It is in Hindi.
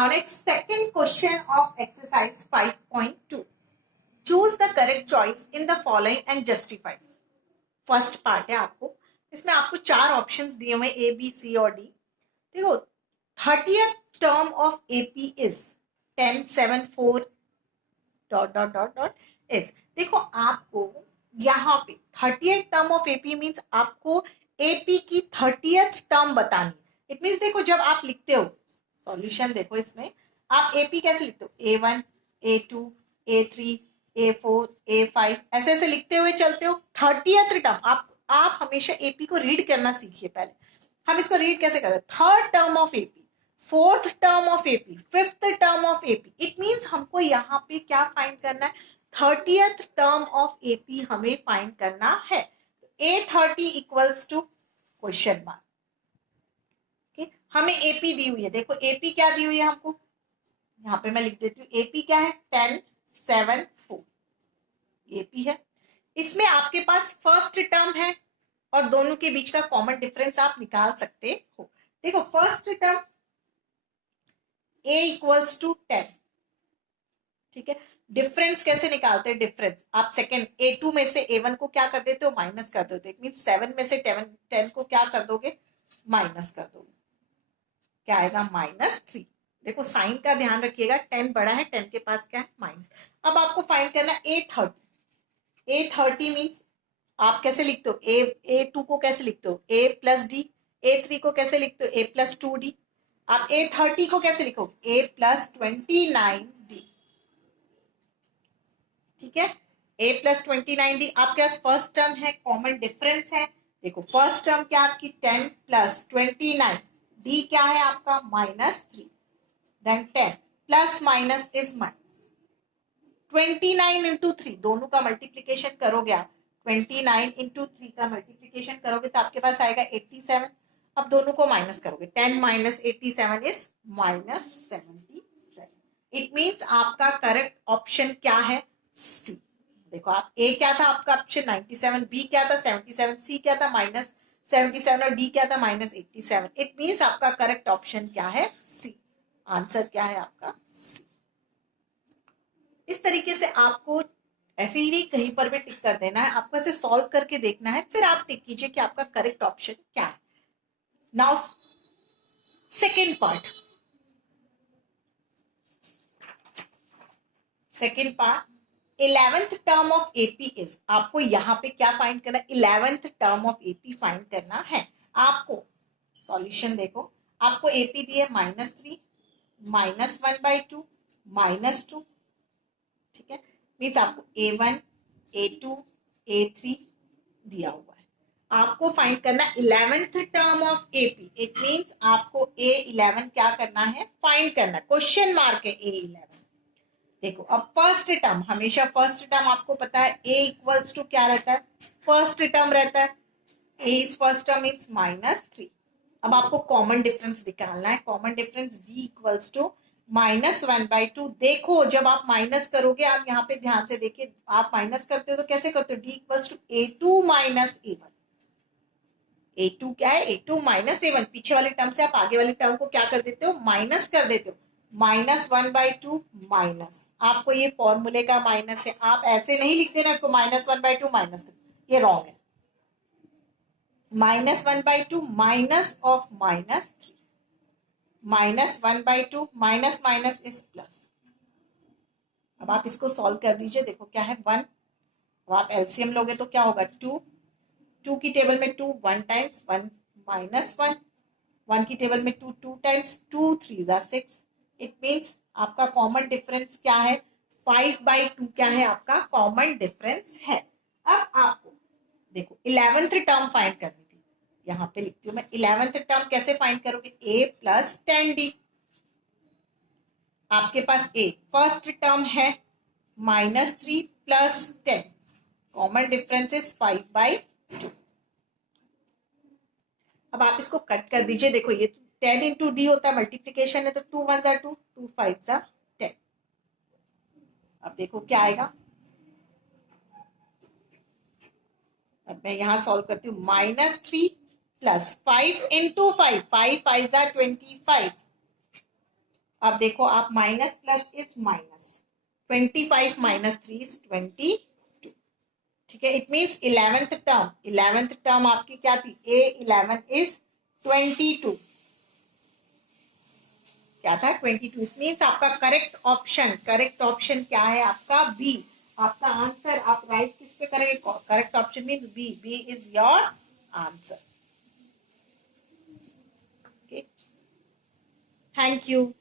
Now next second question of exercise 5.2. Choose the correct choice in the following and justify. First part है आपको, इसमें आपको चार ऑप्शंस दिए हुए ए बी सी और डी. देखो 30th term of AP is 10 7 4 dot dot dot dot is. देखो आपको यहाँ पे 30th term of AP means आपको एपी की 30th टर्म बतानी. इट मीन्स देखो जब आप लिखते हो सॉल्यूशन, देखो इसमें आप एपी कैसे लिखते हो, A1 A2 A3 A4 A5 ऐसे ऐसे लिखते हुए चलते हो. 30th टर्म आप हमेशा एपी को रीड करना सीखिए. पहले हम इसको रीड कैसे करते हैं, third term of AP, fourth term of AP, fifth term of AP. It means हमको यहाँ पे क्या फाइंड करना है, 30th टर्म ऑफ एपी हमें फाइंड करना है. A30 equals to question mark. हमें एपी दी हुई है. देखो एपी क्या दी हुई है हमको, यहाँ पे मैं लिख देती हूँ. एपी क्या है, 10 7 4 एपी है. इसमें आपके पास फर्स्ट टर्म है और दोनों के बीच का कॉमन डिफरेंस आप निकाल सकते हो. देखो first term a equals to 10. ठीक है, डिफरेंस कैसे निकालते हैं, डिफरेंस आप सेकेंड A2 में से A1 को क्या कर देते हो, माइनस कर देते हो. इट मीन 7 में से 10 को क्या कर दोगे, माइनस कर दोगे. क्या आएगा, -3. देखो साइन का ध्यान रखिएगा, 10 बड़ा है, 10 के पास क्या है, माइनस. अब आपको फाइंड करना A30. A30 मीन्स आप कैसे लिखते हो, A2 को कैसे लिखते हो, A प्लस डी. A3 को कैसे लिखते हो, A प्लस 2D. आप A30 को कैसे लिखोगे, A प्लस 29D. ठीक है, A प्लस 29D. आपके पास फर्स्ट टर्म है, कॉमन डिफरेंस है. देखो फर्स्ट टर्म क्या आपकी 10 प्लस 29, डी क्या है आपका -3, then 10 plus minus is minus. 29 into 3 दोनों का मल्टीप्लीकेशन करोगे आप, 29 इंटू 3 का मल्टीप्लीकेशन करोगे तो आपके पास आएगा 87. अब दोनों को माइनस करोगे, 10 माइनस 87 इज -77. इट मीन्स आपका करेक्ट ऑप्शन क्या है, सी. देखो आप ए क्या था आपका ऑप्शन 97, बी क्या था 77, सी क्या था -77 और डी क्या था -87. इट मीन्स आपका करेक्ट ऑप्शन क्या है, सी. आंसर क्या है आपका, सी. इस तरीके से आपको ऐसे ही नहीं कहीं पर भी टिक कर देना है, आपको ऐसे सॉल्व करके देखना है, फिर आप टिक कीजिए कि आपका करेक्ट ऑप्शन क्या है. Now second part. Second part 11th term of AP is. आपको यहाँ पे क्या फाइंड करना है, 11th term of AP find करना है आपको. सॉल्यूशन देखो, आपको एपी दिए -3 -1/2 -2. ठीक है, मीन्स आपको A1 A2 A3 दिया हुआ है. आपको फाइंड करना 11th term of AP. It means आपको A11 क्या करना है, फाइंड करना. क्वेश्चन मार्क है A11. देखो अब फर्स्ट टर्म, हमेशा फर्स्ट टर्म आपको पता है A इक्वल्स टू क्या रहता है, फर्स्ट टर्म रहता है. A is first term means -3. अब आपको कॉमन डिफरेंस निकालना है. Common difference D equals to -1/2. देखो जब आप माइनस करोगे, आप यहाँ पे ध्यान से देखिए, आप माइनस करते हो तो कैसे करते हो, D equals to A2 minus A1. A2 क्या है, A2 माइनस A1. पीछे वाले टर्म से आप आगे वाले टर्म को क्या कर देते हो, माइनस कर देते हो. -1/2 माइनस, आपको ये फॉर्मूले का माइनस है, आप ऐसे नहीं लिख देना इसको -1/2 -3, ये रॉन्ग है. -1/2 minus of -3, -1/2 minus minus is plus. अब आप इसको सॉल्व कर दीजिए. देखो क्या है, 1. अब आप एलसीएम लोगे तो क्या होगा, 2 की टेबल में 2 1 टाइम्स 1 -1, 1 की टेबल में 2 2 टाइम्स 2 3 6. इट मीन्स आपका कॉमन डिफरेंस क्या है, 5/2 क्या है आपका कॉमन डिफरेंस है. अब आपको देखो 11th टर्म फाइंड करनी थी, यहां पे लिखती हूं मैं. 11th टर्म कैसे फाइंड करोगे, A प्लस 10D. आपके पास A फर्स्ट टर्म है -3 प्लस 10, कॉमन डिफरेंस इज 5/2. अब आप इसको कट कर दीजिए. देखो ये 10 इंटू डी होता है, मल्टीप्लीकेशन है, तो 2 1 ज़ा 2 2 5 ज़ा 10. अब देखो क्या आएगा. अब मैं यहां सॉल्व करती हूँ. -3 प्लस 5 इंटू 5 5 5 ज़ा 25, अब देखो आप minus plus is minus, 25 minus 3 is 22, ठीक है। इट मीन्स 11th टर्म आपकी क्या थी, A11 इज 22, क्या था 22। इट मीन्स आपका करेक्ट ऑप्शन क्या है आपका बी। आपका आंसर आप राइट किस पे करेंगे, correct option means B, B is your answer. Okay, thank you.